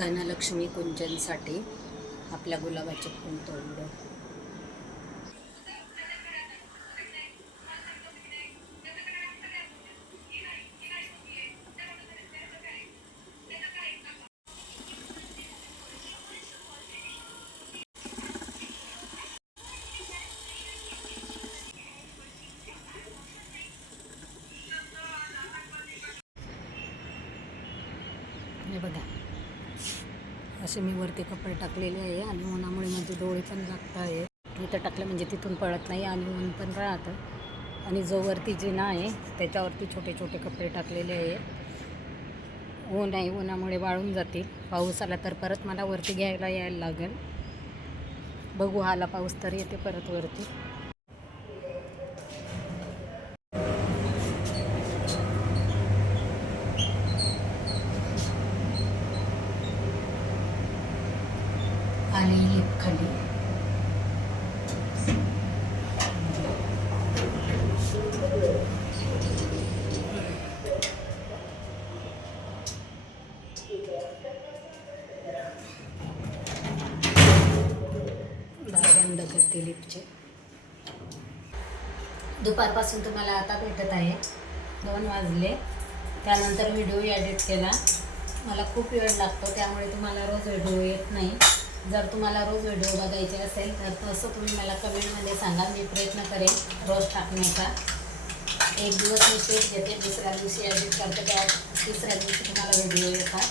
धनलक्ष्मी कुंजनसाठी आपल्या गुलाबाचे फुल तोडलं. हे बघा असे मी वरती कपडे टाकलेले आहे आणि उन्हामुळे माझे डोळे पण लागत आहे. इथं टाकलं म्हणजे तिथून पळत नाही आणि ऊन पण राहतं. आणि जो वरती जिना आहे त्याच्यावरती छोटे छोटे कपडे टाकलेले आहे. ऊन आहे उन्हामुळे वाळून जातील. पाऊस आला तर परत मला वरती घ्यायला यायला लागेल. बघू आला पाऊस तर येते परत वरती. दुपारपासून तुम्हाला आता भेटत आहे. दोन वाजले. त्यानंतर व्हिडिओ एडिट केला. मला खूप वेळ लागतो त्यामुळे तुम्हाला रोज व्हिडिओ येत नाही. जर तुम्हाला रोज व्हिडिओ बघायचे असेल तर तसं तुम्ही मला कमेंटमध्ये सांगा. मी प्रयत्न करेन रोज टाकण्याचा. एक दिवस मी शेट घेते दुसऱ्या दिवशी एडिट करते त्या तिसऱ्या दिवशी तुम्हाला व्हिडिओ येतात.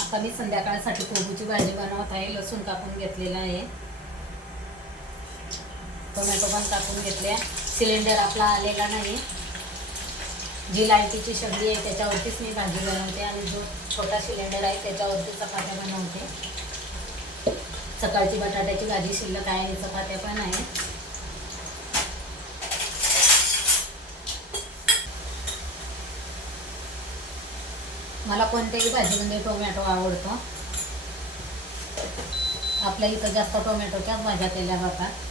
आता मी संध्याकाळसाठी कोबूची भाजी बनवत आहे लसूण कापून घेतलेला आहे. टोमॅटो पण कापून घेतल्या. सिलेंडर आपला आलेला नाही. जी लायटीची शगडी आहे त्याच्यावरतीच मी भाजी बनवते आणि जो छोटा सिलेंडर आहे त्याच्यावरतीच चपात्या बनवते. सकाळची बटाट्याची भाजी शिल्लक आहे आणि चपात्या पण आहे. मला कोणत्याही भाजीमध्ये टोमॅटो आवडतो. आपल्या इथं जास्त टोमॅटोच्याच भाज्या केल्या जातात.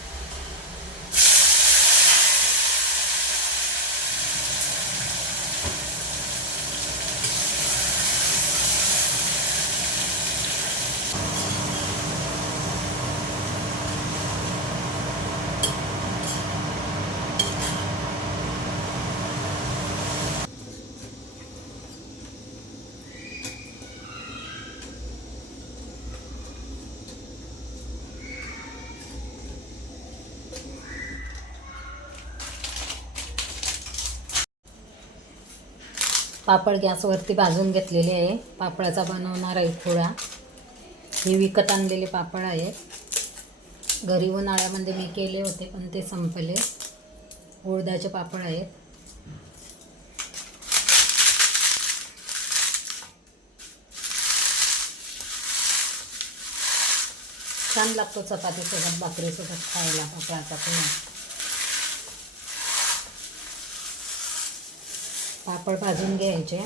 पापड गॅसवरती भाजून घेतलेले आहे. पापडाचा बनवणार आहे खोळा हे विकत आणलेले पापड आहे घरी उन्हाळ्यामध्ये मी केले होते पण ते संपले. उडदाचे पापड आहेत. छान लागतो चपातीसोबत भाकरीसोबत खायला पापडाचा पुन्हा. पापड भाजून घ्यायचे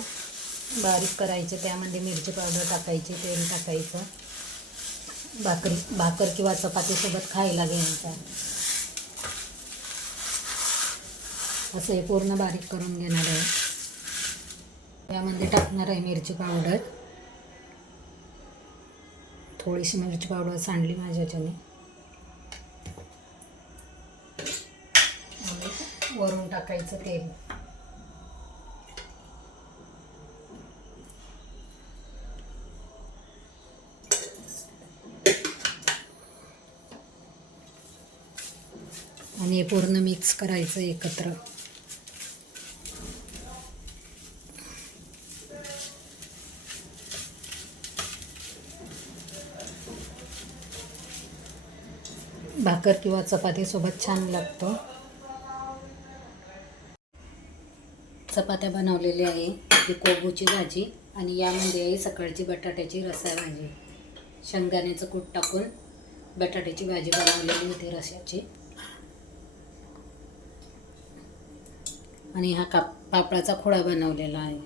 बारीक करायचे त्यामध्ये मिरची पावडर टाकायची तेल टाकायचं. भाकरी भाकर किंवा चपातीसोबत खायला घ्यायचा. असं हे पूर्ण बारीक करून घेणार आहे. त्यामध्ये टाकणार आहे मिरची पावडर. थोडीशी मिरची पावडर सांडली माझ्याच्याने. वरून टाकायचं तेल. आणि हे पूर्ण मिक्स करायचं एकत्र. भाकर किंवा चपातीसोबत छान लागतो. चपात्या बनवलेल्या आहे ही कोबूची भाजी आणि यामध्ये आहे सकाळची बटाट्याची रसा भाजी. शेंगदाण्याचं कूट टाकून बटाट्याची भाजी बनवलेली होती रश्याची आणि हा काप पापडाचा खोळा बनवलेला आहे.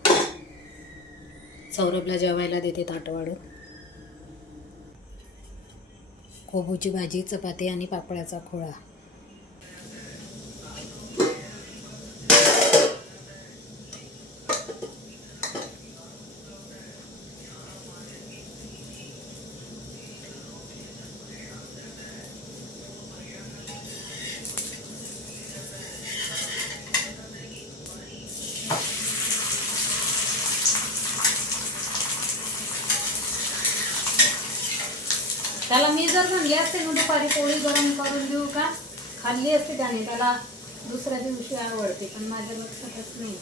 सौरभला जेवायला देते ताटवाडू कोबूची भाजी चपाती आणि पापडाचा खोळा त्याला मी जर म्हणले असते ना दुपारी पोळी गरम करून देऊ का? खाल्ली असते त्याने त्याला दुसऱ्या दिवशी आवडते पण माझ्या लक्षातच नाही.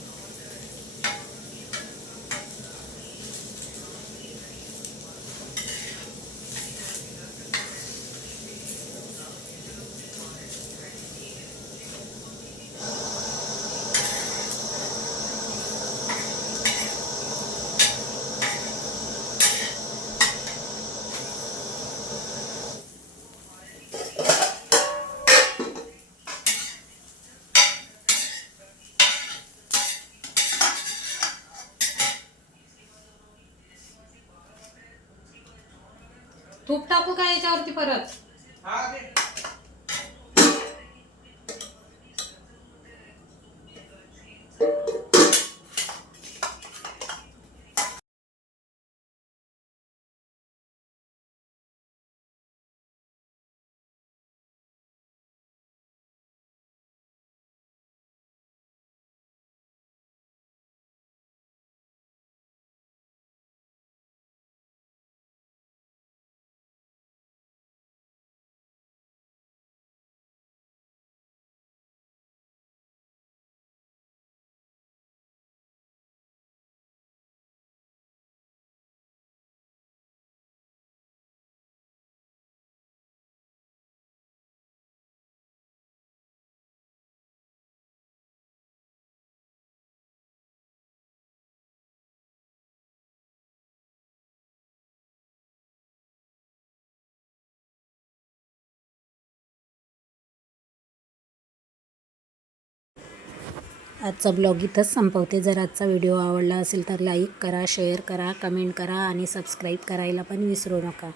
तूप टाकू का याच्यावरती परत? आजचा ब्लॉग इथंच संपवते. जर आजचा व्हिडिओ आवडला असेल तर लाईक करा शेअर करा कमेंट करा आणि सबस्क्राईब करायला पण विसरू नका.